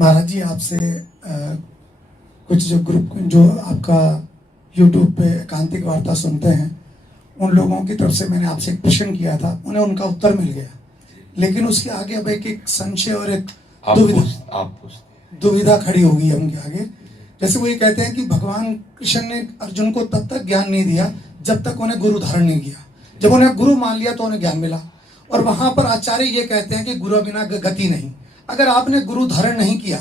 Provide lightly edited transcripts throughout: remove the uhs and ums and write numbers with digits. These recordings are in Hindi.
महाराज जी आपसे कुछ जो ग्रुप जो आपका यूट्यूब पे एकांतिक वार्ता सुनते हैं उन लोगों की तरफ से मैंने आपसे एक प्रश्न किया था, उन्हें उनका उत्तर मिल गया, लेकिन उसके आगे अब एक संशय और एक दुविधा खड़ी होगी उनके आगे। जैसे वो ये कहते हैं कि भगवान कृष्ण ने अर्जुन को तब तक ज्ञान नहीं दिया जब तक उन्हें गुरु धारण नहीं किया, जब उन्हें गुरु मान लिया तो उन्हें ज्ञान मिला। और वहां पर आचार्य ये कहते हैं कि गुरु बिना गति नहीं, अगर आपने गुरु धारण नहीं किया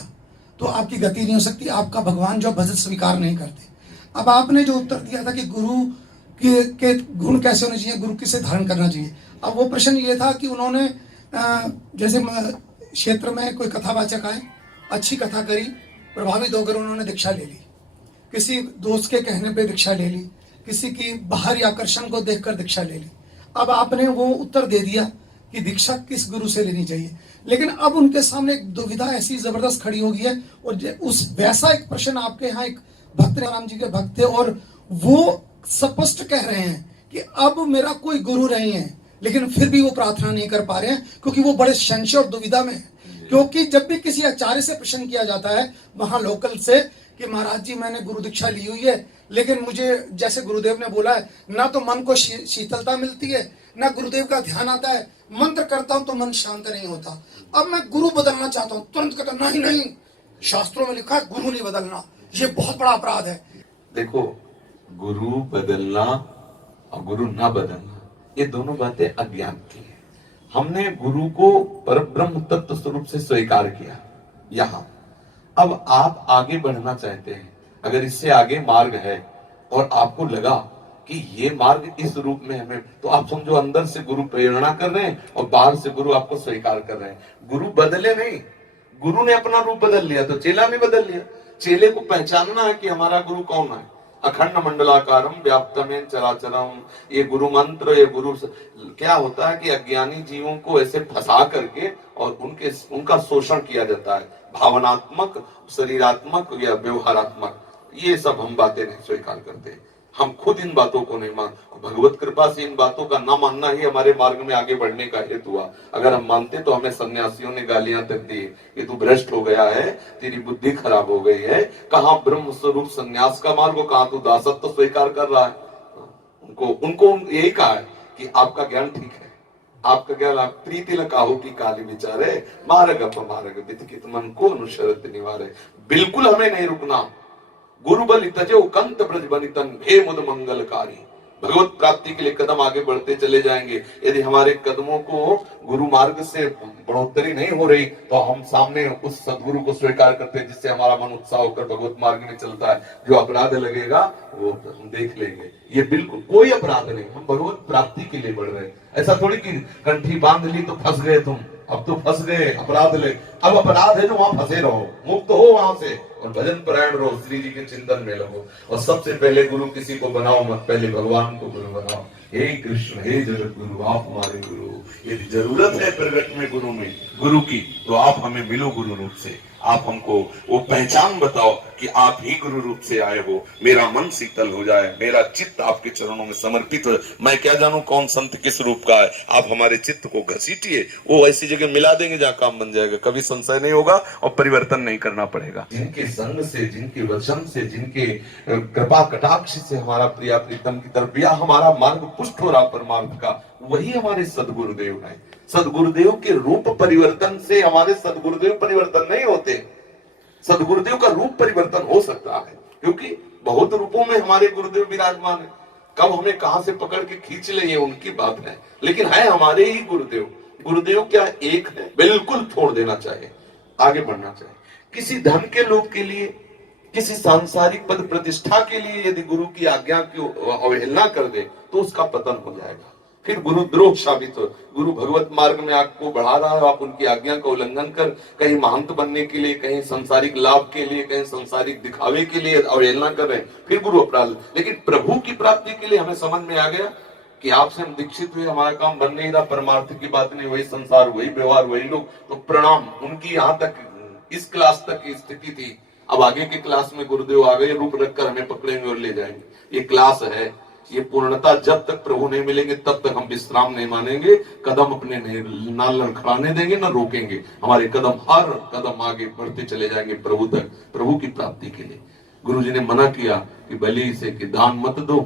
तो आपकी गति नहीं हो सकती, आपका भगवान जो भजन स्वीकार नहीं करते। अब आपने जो उत्तर दिया था कि गुरु के गुण कैसे होने चाहिए, गुरु किसे धारण करना चाहिए, अब वो प्रश्न ये था कि उन्होंने जैसे क्षेत्र में कोई कथावाचक आए, अच्छी कथा करी, प्रभावित होकर उन्होंने दीक्षा ले ली, किसी दोस्त के कहने पे दीक्षा ले ली, किसी की बाहरी आकर्षण को देखकर दीक्षा ले ली। अब आपने वो उत्तर दे दिया कि दीक्षा किस गुरु से लेनी चाहिए, लेकिन अब उनके सामने एक दुविधा ऐसी जबरदस्त खड़ी हो गई है। और उस वैसा एक प्रश्न आपके यहाँ एक भक्त राम जी के भक्त थे और वो स्पष्ट कह रहे हैं कि अब मेरा कोई गुरु नहीं है, लेकिन फिर भी वो प्रार्थना नहीं कर पा रहे हैं क्योंकि वो बड़े संशय और दुविधा में है। क्योंकि जब भी किसी आचार्य से प्रश्न किया जाता है वहां लोकल से कि महाराज जी मैंने गुरु दीक्षा ली हुई है, लेकिन मुझे जैसे गुरुदेव ने बोला है ना तो मन को शीतलता मिलती है, ना गुरुदेव का ध्यान आता है, मंत्र करता हूं तो मन शांत नहीं होता, अब मैं गुरु बदलना चाहता हूं, तुरंत कहता नहीं नहीं, शास्त्रों में लिखा है गुरु नहीं बदलना, ये बहुत बड़ा अपराध है। देखो, गुरु बदलना और गुरु ना बदलना ये दोनों बातें अज्ञान की है। हमने गुरु को परब्रह्म तत्व स्वरूप से स्वीकार किया यहाँ। अब आप आगे बढ़ना चाहते हैं, अगर इससे आगे मार्ग है और आपको लगा कि ये मार्ग इस रूप में हमें, तो आप समझो अंदर से गुरु प्रेरणा कर रहे हैं और बाहर से गुरु आपको स्वीकार कर रहे हैं। गुरु बदले नहीं, गुरु ने अपना रूप बदल लिया तो चेला ने बदल लिया। चेले को पहचानना है कि हमारा गुरु कौन है। अखंड मंडलाकारम व्याप्तमेन चराचरम, ये गुरु मंत्र, ये गुरु क्या होता है कि अज्ञानी जीवों को ऐसे फंसा करके और उनका शोषण किया जाता है, भावनात्मक, शरीरात्मक या व्यवहारात्मक, ये सब हम बातें नहीं स्वीकार करते। हम खुद इन बातों को नहीं मान, भगवत कृपा से इन बातों का ना मानना ही हमारे मार्ग में आगे बढ़ने का हेतु हुआ। अगर हम मानते तो हमें सन्यासियों ने गालियां तक दी कि तू भ्रष्ट हो गया है, तेरी बुद्धि खराब हो गई है, कहां ब्रह्म स्वरूप सन्यास का मार्ग, कहां तू दासत्व स्वीकार कर रहा है। उनको यही कहा है कि आपका ज्ञान ठीक है, आपका ज्ञान, आप प्रीति लकाहु की काली विचारे मार्ग अपमार्ग वितकित मन को अनुशरत निवारे। बिल्कुल हमें नहीं रुकना। गुरु बलि तजो कंत ब्रज बनितन हे मुद मंगलकारी। भगवत प्राप्ति के लिए कदम आगे बढ़ते चले जाएंगे। यदि हमारे कदमों को गुरु मार्ग से बढ़ोतरी नहीं हो रही तो हम सामने उस सदगुरु को स्वीकार करते हैं जिससे हमारा मन उत्साह होकर भगवत मार्ग में चलता है। जो अपराध लगेगा वो हम देख लेंगे। ये बिल्कुल कोई अपराध नहीं, हम भगवत प्राप्ति के लिए बढ़ रहे हैं। ऐसा थोड़ी कि कंठी बांध ली तो फंस गए तुम, अब तो फंस गए, अपराध ले, अब अपराध है जो वहां फंसे रहो, मुक्त हो वहां से और भजन परायण रहो, श्री जी के चिंतन में लगो। और सबसे पहले गुरु किसी को बनाओ मत, पहले भगवान को गुरु बनाओ। हे कृष्ण, हे जगत गुरु, आप हमारे गुरु। यदि जरूरत है प्रगट में गुरु की तो आप हमें मिलो गुरु रूप से। आप हमको वो पहचान बताओ कि आप ही गुरु रूप से आए हो। मेरा मन शीतल हो जाए, मेरा चित्त आपके चरणों में समर्पित हो। मैं क्या जानूं कौन संत किस रूप का है, आप हमारे चित्त को घसीटिए, वो ऐसी जगह मिला देंगे जहां काम बन जाएगा, कभी संशय नहीं होगा और परिवर्तन नहीं करना पड़ेगा। जिनके संग से, जिनके वचन से, जिनके कृपा कटाक्ष से हमारा प्रिया प्रीतम की तरफ या हमारा मार्ग पुष्ट हो रहा परमार्थ का, वही हमारे सदगुरुदेव है। सदगुरुदेव के रूप परिवर्तन से हमारे सदगुरुदेव परिवर्तन नहीं होते। सदगुरुदेव का रूप परिवर्तन हो सकता है क्योंकि बहुत रूपों में हमारे गुरुदेव विराजमान है। कब हमें कहां से पकड़ के खींच ले ये उनकी बात है, लेकिन है हमारे ही गुरुदेव। गुरुदेव क्या एक है, बिल्कुल छोड़ देना चाहिए, आगे बढ़ना चाहिए। किसी धन के लोभ के लिए, किसी सांसारिक पद प्रतिष्ठा के लिए यदि गुरु की आज्ञा की अवहेलना कर दे तो उसका पतन हो जाएगा, फिर गुरुद्रोह साबित हो। गुरु भगवत मार्ग में आपको बढ़ा रहा है, आप उनकी आज्ञा का उल्लंघन कर कहीं महंत बनने के लिए, कहीं सांसारिक लाभ के लिए, कहीं सांसारिक दिखावे के लिए अवहेलना कर रहे हैं, फिर गुरु अपराध। लेकिन प्रभु की प्राप्ति के लिए हमें समझ में आ गया कि आपसे हम दीक्षित हुए, हमारा काम बन नहीं रहा, परमार्थ की बात नहीं, वही संसार, वही व्यवहार, वही लोग, तो प्रणाम। उनकी यहाँ तक इस क्लास तक की स्थिति थी। अब आगे के क्लास में गुरुदेव आ गए, रूप रखकर हमें पकड़ेंगे और ले जाएंगे। ये क्लास है, ये पूर्णता जब तक प्रभु नहीं मिलेंगे तब तक हम विश्राम नहीं मानेंगे, कदम अपने नहीं ना लड़खड़ाने देंगे ना रोकेंगे। हमारे कदम हर कदम आगे बढ़ते चले जाएंगे प्रभु तक, प्रभु की प्राप्ति के लिए। गुरु जी ने मना किया कि बलि से कि दान मत दो,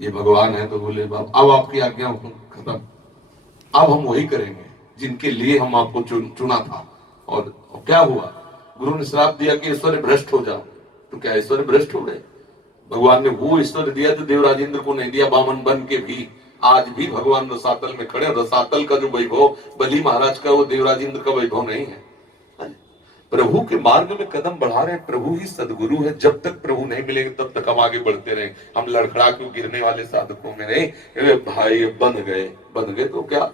ये भगवान है। तो बोले बाप अब आपकी आज्ञा खत्म, अब हम वही करेंगे जिनके लिए हम आपको चुना था। और क्या हुआ, गुरु ने श्राप दिया कि ऐश्वर्य भ्रष्ट हो जाओ। तो क्या ऐश्वर्य भ्रष्ट हो गए? भगवान ने वो ऐश्वर्य दिया जो देवराजेंद्र को नहीं दिया। बामन बन के भी आज भी भगवान रसातल में खड़े। रसातल का जो वैभव बलि महाराज का, वो देवराजेंद्र का वैभव नहीं है। प्रभु के मार्ग में कदम बढ़ा रहे, प्रभु ही सदगुरु है। जब तक प्रभु नहीं मिलेंगे तब तक हम आगे बढ़ते रहे। हम लड़खड़ा क्यों गिरने वाले साधकों में नहीं। भाई बंध गए तो क्या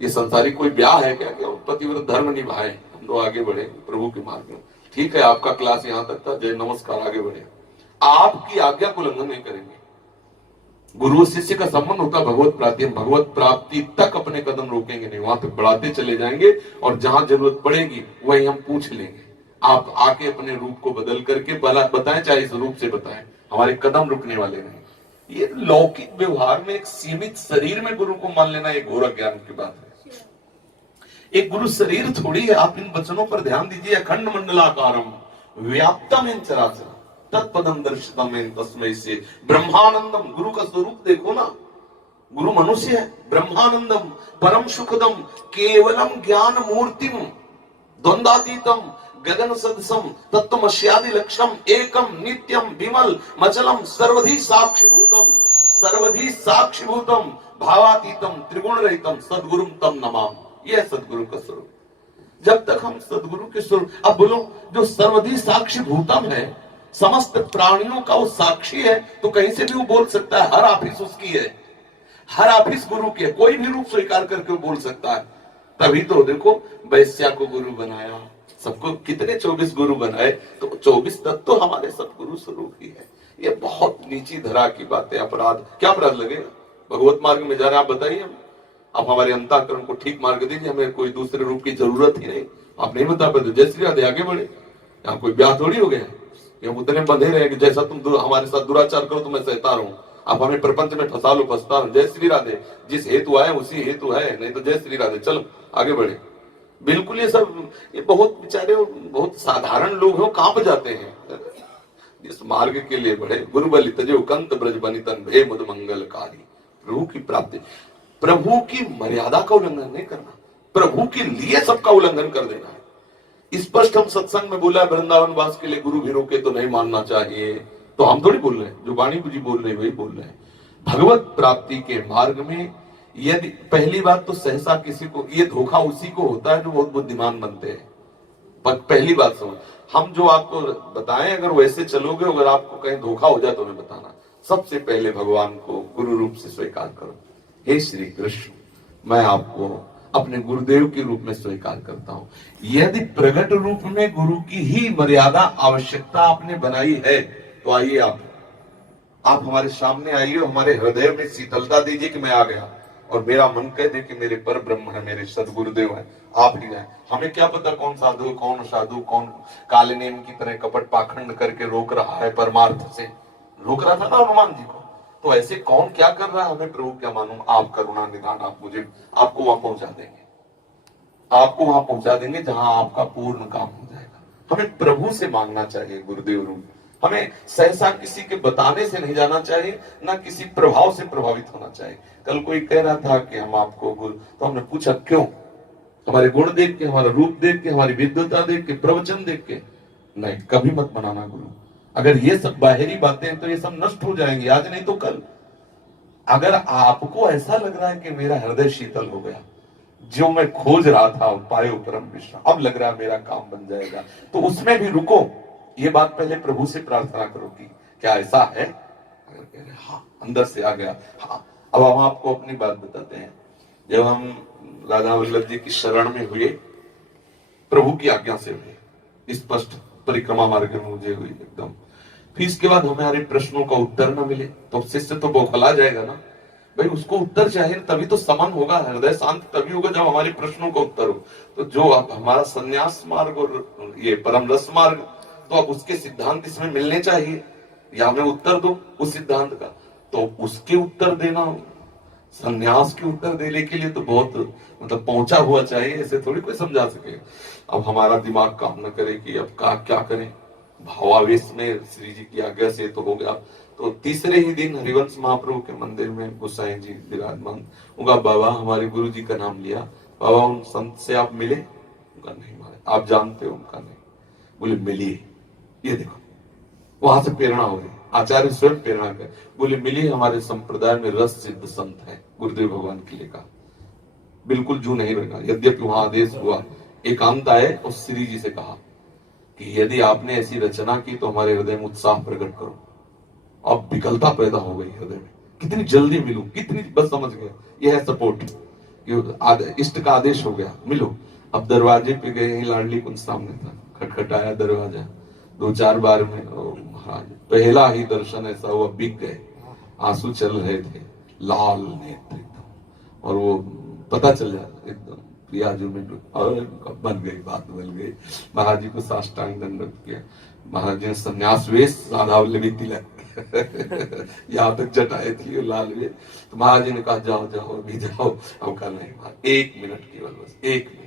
ये संसारी कोई ब्याह है क्या कि पतिव्रत धर्म निभाए? हम तो आगे बढ़े प्रभु के मार्ग में। ठीक है, आपका क्लास यहाँ तक था, जय नमस्कार, आगे बढ़े। आपकी आज्ञा को उल्लंघन नहीं करेंगे। गुरु शिष्य का संबंध होता है भगवत प्राप्ति। हम भगवत प्राप्ति तक अपने कदम रोकेंगे नहीं, वहां तक बढ़ाते चले जाएंगे। और जहां जरूरत पड़ेगी वही हम पूछ लेंगे। आप आके अपने रूप को बदल करके बताएं, चाहे इस रूप से बताएं, हमारे कदम रुकने वाले नहीं। ये लौकिक व्यवहार में एक सीमित शरीर में गुरु को मान लेना एक घोर ज्ञान की बात है। एक गुरु शरीर थोड़ी है। आप इन वचनों पर ध्यान दीजिए। अखंड मंडलाकारम व्याप्तम चराचर तत्पदम दर्शितम तस्मै से ब्रह्मानंदम। गुरु का स्वरूप देखो ना, गुरु मनुष्य है। ब्रह्मानंदम परम सुखदम केवलम ज्ञान मूर्तिम द्वंद्वातीतम गगन सदसम तत्वमस्यादि लक्ष्यम एकम नित्यम विमल मचलम सर्वधि साक्षीभूतम भावातीतम त्रिगुण रहितम सद्गुरुम तम नमाम। यह सद्गुरु का स्वरूप। जब तक हम सद्गुरु के स्वरूप, अब बोलो, जो सर्वधि साक्षीभूतम है, समस्त प्राणियों का वो साक्षी है, तो कहीं से भी वो बोल सकता है। हर ऑफिस उसकी है, हर ऑफिस गुरु की है। कोई भी रूप स्वीकार करके वो बोल सकता है। तभी तो देखो वैश्या को गुरु बनाया, सबको कितने 24 गुरु बनाए, तो 24 तत्व तो हमारे सदगुरु स्वरूप ही है। ये बहुत नीची धरा की बात है। अपराध, क्या अपराध लगेगा? भगवत मार्ग में जा रहे, आप बताइए। आप हमारे अंतःकरण को ठीक मार्ग दीजिए, हमें कोई दूसरे रूप की जरूरत ही नहीं। आप नहीं बता पाते, जय श्री राधे, आगे बढ़े। यहाँ कोई ब्याह थोड़ी हो गया, हम उतने बंधे रहे कि जैसा तुम हमारे साथ दुराचार करो तो मैं सहता रहूं। आप हमें प्रपंच में फंसा लो, फंसता रहो। जय श्री राधे, जिस हेतु आए उसी हेतु है, नहीं तो जय श्री राधे, चलो आगे बढ़े। बिल्कुल ये सब, ये बहुत बेचारे बहुत साधारण लोग हैं, कहां पर जाते हैं? इस मार्ग के लिए बढ़े। गुरु बलि तजो कंत ब्रज बनितन भे मुद मंगलकारी। प्रभु की प्राप्ति, प्रभु की मर्यादा का उल्लंघन नहीं करना, प्रभु के लिए सबका उल्लंघन कर देना है। स्पष्ट हम सत्संग में बोला है, वृंदावन वास के लिए गुरु भी रोके तो नहीं मानना चाहिए। तो हम थोड़ी बोल रहे हैं, जो वाणी जी बोल रहे हैं वही बोल रहे हैं। भगवत प्राप्ति के मार्ग में यदि पहली बात तो सहसा किसी को, ये धोखा उसी को होता है जो बहुत बुद्धिमान बनते हैं। पहली बात समझ, हम जो आपको बताएं अगर वैसे चलोगे, अगर आपको कहीं धोखा हो जाए तो हमें बताना। सबसे पहले भगवान को गुरु रूप से स्वीकार करो। हे श्री कृष्ण, मैं आपको अपने गुरुदेव के रूप में स्वीकार करता हूं। यदि प्रकट रूप में गुरु की ही मर्यादा आवश्यकता आपने बनाई है तो आइए, आप हमारे सामने आइए, हमारे हृदय में शीतलता दीजिए कि मैं आ गया और मेरा मन कह दे कि मेरे पर ब्रह्म है, मेरे सदगुरुदेव है, आप ही हैं। हमें क्या पता कौन साधु, कौन काले नेम की तरह कपट पाखंड करके रोक रहा है, परमार्थ से रोक रहा था ना हनुमान जी को। तो ऐसे कौन क्या कर रहा है, हमें प्रभु क्या मालूम। आप करुणा निदान, आप मुझे, आपको वहां पहुंचा देंगे, आपको वहां पहुंचा देंगे जहां आपका पूर्ण काम हो जाएगा। हमें प्रभु से मांगना चाहिए गुरुदेव रूप। हमें सहसा किसी के बताने से नहीं जाना चाहिए, ना किसी प्रभाव से प्रभावित होना चाहिए। कल कोई कह रहा था कि हम आपको गुरु, तो हमने पूछा क्यों? हमारे गुण देख के, हमारा रूप देख के, हमारी विद्वता देख के, प्रवचन देख के? नहीं, कभी मत बनाना गुरु। अगर ये सब बाहरी बातें हैं तो ये सब नष्ट हो जाएंगी, आज नहीं तो कल। अगर आपको ऐसा लग रहा है कि मेरा हृदय शीतल हो गया, जो मैं खोज रहा था पायो परम विश्राम, अब लग रहा है मेरा काम बन जाएगा, तो उसमें भी रुको। ये बात पहले प्रभु से प्रार्थना करो कि क्या ऐसा है? अगर कह रहे हाँ, अंदर से आ गया, हाँ। अब हम आपको अपनी बात बताते हैं। जब हम राधा वल्लभ जी की शरण में हुए, प्रभु की आज्ञा से हुए, स्पष्ट परिक्रमा मार्ग में मुझे हुई एकदम। फिर इसके बाद हमारे प्रश्नों का उत्तर न मिले तो शिष्य तो बौखला जाएगा ना भाई, उसको उत्तर चाहिए, तभी तो समन होगा, हृदय शांत तभी होगा जब हमारे प्रश्नों का उत्तर हो। तो जो अब हमारा संन्यास मार्ग और ये परम रस मार्ग, तो अब उसके सिद्धांत इसमें मिलने चाहिए, या हमें उत्तर दो उस सिद्धांत का। तो उसके उत्तर देना, संन्यास के उत्तर देने के लिए तो बहुत मतलब पहुंचा हुआ चाहिए, ऐसे थोड़ी कोई समझा सके। अब हमारा दिमाग काम न करे कि अब क्या करें, भावावेश में श्री जी की आज्ञा से तो हो गया। तो तीसरे ही दिन हरिवंश महाप्रभु के मंदिर में गोसाई जी विराजमान, उनका बाबा हमारे गुरु जी का नाम लिया, बाबा उन संत से आप मिले? उनका नहीं मारे, आप जानते हो? उनका नहीं। बोले मिलिए, ये देखो वहां से प्रेरणा हो गई, आचार्य स्वयं प्रेरणा कर बोले मिलिए, हमारे संप्रदाय में रस सिद्ध संत है, गुरुदेव भगवान के लिए कहा, बिल्कुल जू नहीं रहेगा। यद्यपि वहां आदेश हुआ, एकांत आए और श्री जी से कहा कि यदि आपने ऐसी रचना की तो हमारे हृदय में उत्साह प्रकट करो। अब विकलता पैदा हो गई हृदय में, कितनी जल्दी मिलूं, कितनी, बस समझ गए यह है सपोर्ट, इष्ट का आदेश हो गया, मिलो। अब दरवाजे पे गए, ही लाडली कुंज सामने था, खटखटाया दरवाजा, 2-4 बार में महाराज पहला ही दर्शन ऐसा हुआ, बिक गए, आंसू चल रहे थे, लाल नेत्र एकदम, और वो पता चल जाता एकदम प्रियाजू में, और बन गई, बात बन गई। महाराज जी को साष्टांग दंडवत किया, महाराज जी ने संन्यास वेश, राधा वल्लभी तिलक यहाँ तक जटाए थी लाल वे, तो महाराज जी ने कहा जाओ जाओ अभी जाओ। अब कहा नहीं, 1 मिनट केवल, बस 1 मिनट।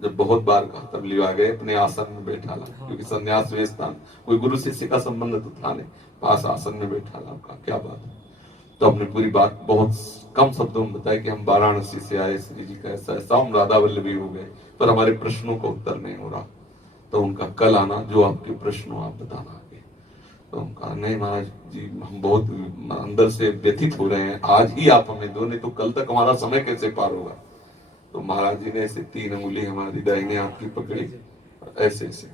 जब बहुत बार कहा तब लिवा गए, अपने आसन में बैठा ला, क्योंकि संन्यास वेश था, कोई गुरु शिष्य का संबंध तो था नहीं, पास आसन में बैठा ला। कहा क्या बात है? तो हमने पूरी बात बहुत कम शब्दों में बताया कि हम वाराणसी से आए, श्री जी का ऐसा ऐसा, हम राधा वल्लभी हो गए, पर हमारे प्रश्नों का उत्तर नहीं हो रहा, तो उनका कल आना, जो आपके प्रश्न हो आप बताना आगे। तो हम कहा नहीं महाराज जी, हम बहुत अंदर से व्यथित हो रहे हैं, आज ही आप हमें दो, नहीं तो कल तक हमारा समय कैसे पार होगा। तो महाराज जी ने ऐसे 3 अंगुली हमारी दाहिने हाथ की पकड़ी, ऐसे ऐसे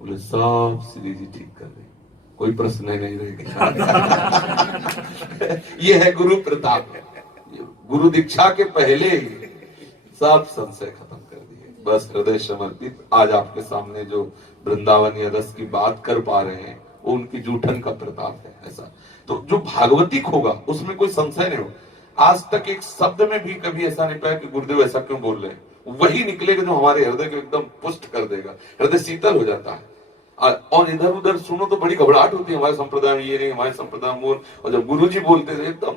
बोले सब श्री जी ठीक कर दे, कोई प्रश्न नहीं रहेगा। ये है गुरु प्रताप, गुरु दीक्षा के पहले ही सब संशय खत्म कर दिए, बस हृदय समर्पित। आज आपके सामने जो वृंदावन या रस की बात कर पा रहे हैं, वो उनकी जूठन का प्रताप है। ऐसा तो जो भागवतिक होगा उसमें कोई संशय नहीं हो। आज तक एक शब्द में भी कभी ऐसा नहीं पाया कि गुरुदेव ऐसा क्यों बोल रहे हैं, वही निकलेगा जो हमारे हृदय को एकदम पुष्ट कर देगा, हृदय शीतल हो जाता है। और इधर उधर सुनो तो बड़ी घबराहट होती है, हमारे संप्रदाय में ये नहीं, हमारे संप्रदाय में वो, और जब गुरु जी बोलते थे एकदम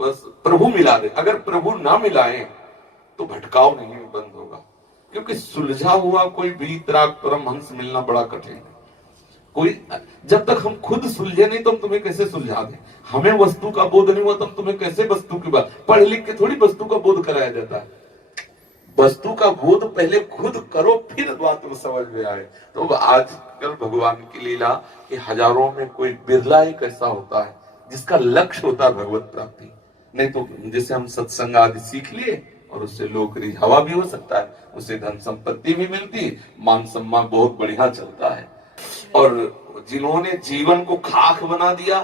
बस प्रभु मिला दे। अगर प्रभु ना मिलाए तो भटकाव नहीं बंद होगा, क्योंकि सुलझा हुआ कोई वीतराग परमहंस मिलना बड़ा कठिन है। कोई जब तक हम खुद सुलझे नहीं तो हम तुम्हें कैसे सुलझा दें, हमें वस्तु का बोध नहीं हुआ तो हम तुम्हें कैसे वस्तु की बात, पढ़ लिख के थोड़ी वस्तु का बोध कराया जाता है। वस्तु का बोध पहले खुद करो, फिर बात में समझ में आए। तो आजकल भगवान की लीला कि हजारों में कोई बिरला एक ऐसा होता है जिसका लक्ष्य होता है भगवत प्राप्ति। नहीं तो जैसे हम सत्संग आदि सीख लिए और उससे लोक रिझावा भी हो सकता है, उससे धन संपत्ति भी मिलती, मान सम्मान बहुत बढ़िया चलता है। और जिन्होंने जीवन को खाक बना दिया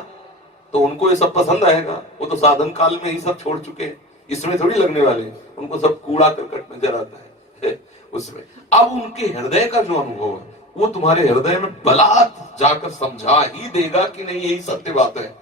तो उनको ये सब पसंद आएगा, वो तो साधन काल में ही सब छोड़ चुके हैं, इसमें थोड़ी लगने वाले, उनको सब कूड़ा करकट नजर आता है उसमें। अब उनके हृदय का जो अनुभव है वो तुम्हारे हृदय में बलात् जाकर समझा ही देगा कि नहीं यही सत्य बात है,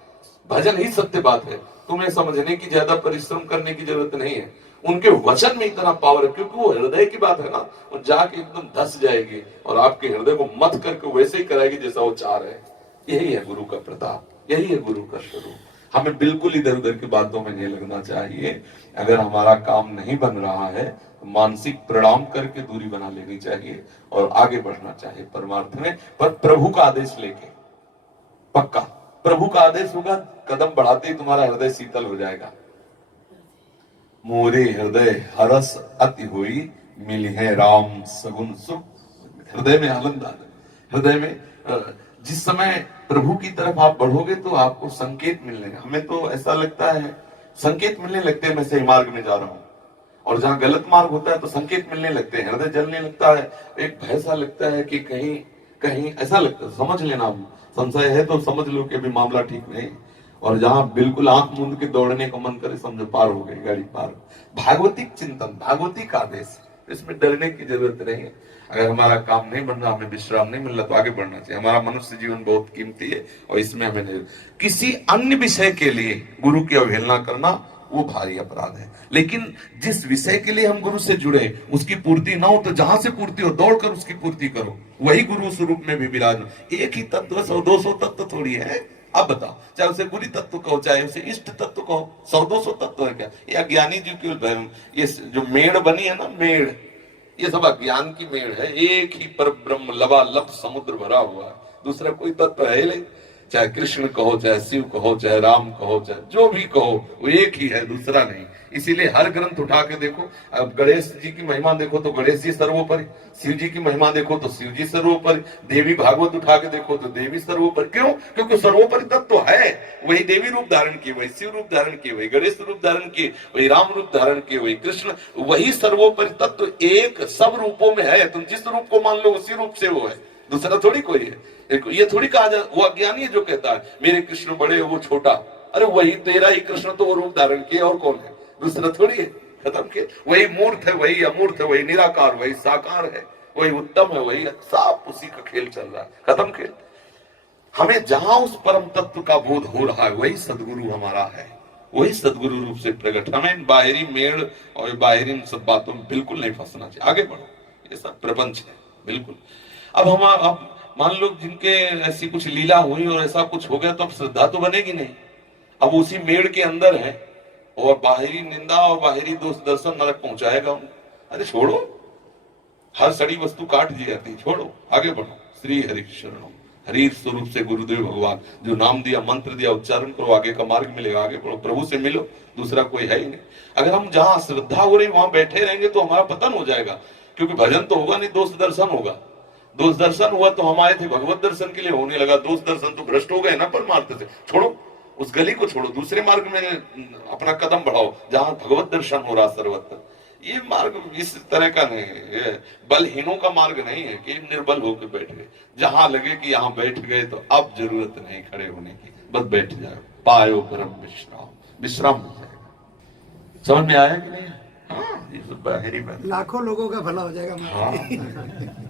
भजन ही सत्य बात है। तुम्हें समझने की ज्यादा परिश्रम करने की जरूरत नहीं है, उनके वचन में इतना पावर है, क्योंकि वो हृदय की बात है ना, वो जाके एकदम धस जाएगी और आपके हृदय को मत करके वैसे ही कराएगी जैसा वो चाह रहे हैं। यही है गुरु का प्रताप, यही है गुरु का स्वरूप। हमें बिल्कुल इधर उधर की बातों में नहीं लगना चाहिए। अगर हमारा काम नहीं बन रहा है तो मानसिक प्रणाम करके दूरी बना लेनी चाहिए और आगे बढ़ना चाहिए परमार्थ में। पर प्रभु का आदेश लेके, पक्का प्रभु का आदेश होगा, कदम बढ़ाते ही तुम्हारा हृदय शीतल हो जाएगा। मोरे हृदय हरस अति हुई, मिली है राम सगुन सुख। हृदय में आनंद आ जाए। हृदय में जिस समय प्रभु की तरफ आप बढ़ोगे तो आपको संकेत मिलने, हमें तो ऐसा लगता है संकेत मिलने लगते हैं मैं सही मार्ग में जा रहा हूं, और जहां गलत मार्ग होता है तो संकेत मिलने लगते हैं, हृदय जलने लगता है, एक भय सा लगता है कि कहीं कहीं ऐसा लगता है, समझ लेना संशय है तो समझ लो कि अभी मामला ठीक नहीं। और जहां बिल्कुल आंख मूंद के दौड़ने का मन करे समझो पार हो गई गाड़ी पार। भागवतिक चिंतन, भागवतिक आदेश, इसमें डरने की जरूरत नहीं है। अगर हमारा काम नहीं बन रहा, हमें विश्राम नहीं मिल रहा तो आगे बढ़ना चाहिए। हमारा मनुष्य जीवन बहुत कीमती है और इसमें हमें नहीं, किसी अन्य विषय के लिए गुरु की अवहेलना करना वो भारी अपराध है। लेकिन जिस विषय के लिए हम गुरु से जुड़े उसकी पूर्ति ना हो तो जहां से पूर्ति हो दौड़कर उसकी पूर्ति करो, वही गुरु स्वरूप में भी विराज। एक ही तत्व 100-200 तत्व थोड़ी है, अब बताओ, चाहे उसे बुरी तत्व कहो चाहे उसे इष्ट तत्व कहो, 100-200 तत्व है क्या? ये अज्ञानी जीव की ये जो मेड़ बनी है ना, मेड़, ये सब अज्ञान की मेड़ है। एक ही पर ब्रह्म लबालब समुद्र भरा हुआ है, दूसरा कोई तत्व है नहीं। चाहे कृष्ण कहो, चाहे शिव कहो, चाहे राम कहो, चाहे जो भी कहो, वो एक ही है, दूसरा नहीं। इसीलिए हर ग्रंथ उठा के देखो, अब गणेश जी की महिमा देखो तो गणेश जी सर्वोपरि, शिव जी की महिमा देखो तो शिव जी सर्वोपरि, देवी भागवत उठा के देखो तो देवी सर्वोपरि। क्यों? क्योंकि सर्वोपरि तत्व है, वही देवी रूप धारण किए, वही शिव रूप धारण किए, वही गणेश रूप धारण किए, वही राम रूप धारण किए, वही कृष्ण, वही सर्वोपरि तत्व एक सब रूपों में है। तुम जिस रूप को मान लो उसी रूप से वो है, दूसरा थोड़ी कोई है। ये थोड़ी कहा जाए, वो अज्ञानी है जो कहता है मेरे कृष्ण बड़े वो छोटा, अरे वही तेरा ही कृष्ण तो वो रूप धारण किए, और कौन है? दूसरा थोड़ी है। खत्म के, वही मूर्त है, वही अमूर्त है, वही निराकार, वही साकार है, वही उत्तम है, वही साफ, उसी का खेल चल रहा है। खत्म खेल। हमें जहां उस परम तत्व का बोध हो रहा है वही सदगुरु हमारा है, वही सदगुरु रूप से प्रकट। हमें बाहरी मेड़ और बाहरी इन सब बातों में बिल्कुल नहीं फंसना चाहिए। आगे बढ़ो, ये सब प्रपंच है बिल्कुल। अब मान लो जिनके ऐसी कुछ लीला हुई और ऐसा कुछ हो गया तो अब श्रद्धा तो बनेगी नहीं। अब उसी मेड़ के अंदर है और बाहरी निंदा और बाहरी दोष दर्शन नरक पहुंचाएगा उनको। अरे छोड़ो, हर सड़ी वस्तु काट दी जाती, छोड़ो, आगे बढ़ो। श्री हरि शरणम, हरि स्वरूप से गुरुदेव भगवान जो नाम दिया, मंत्र दिया, उच्चारण करो, आगे का मार्ग मिलेगा। आगे बढ़ो, प्रभु से मिलो, दूसरा कोई है ही नहीं। अगर हम जहां श्रद्धा हो रही वहां बैठे रहेंगे तो हमारा पतन हो जाएगा, क्योंकि भजन तो होगा नहीं, दोष दर्शन होगा। दोष दर्शन हुआ तो हम आए थे भगवत दर्शन के लिए, होने लगा दोष दर्शन तो भ्रष्ट हो गए ना परमार्थ से। छोड़ो, उस गली को छोड़ो, दूसरे मार्ग में अपना कदम बढ़ाओ जहां भगवत दर्शन हो रहा सर्वत्र। ये मार्ग इस तरह का नहीं है, बलहीनों का मार्ग नहीं है कि निर्बल होकर बैठ गए। जहां लगे कि यहाँ बैठ गए तो अब जरूरत नहीं खड़े होने की, बस बैठ जाओ, पायो परम विश्राम, विश्राम मिल जाएगा। समझ में आया कि नहीं? हाँ, ये सब बाहरी बात, लाखों लोगों का भला हो जाएगा। हाँ।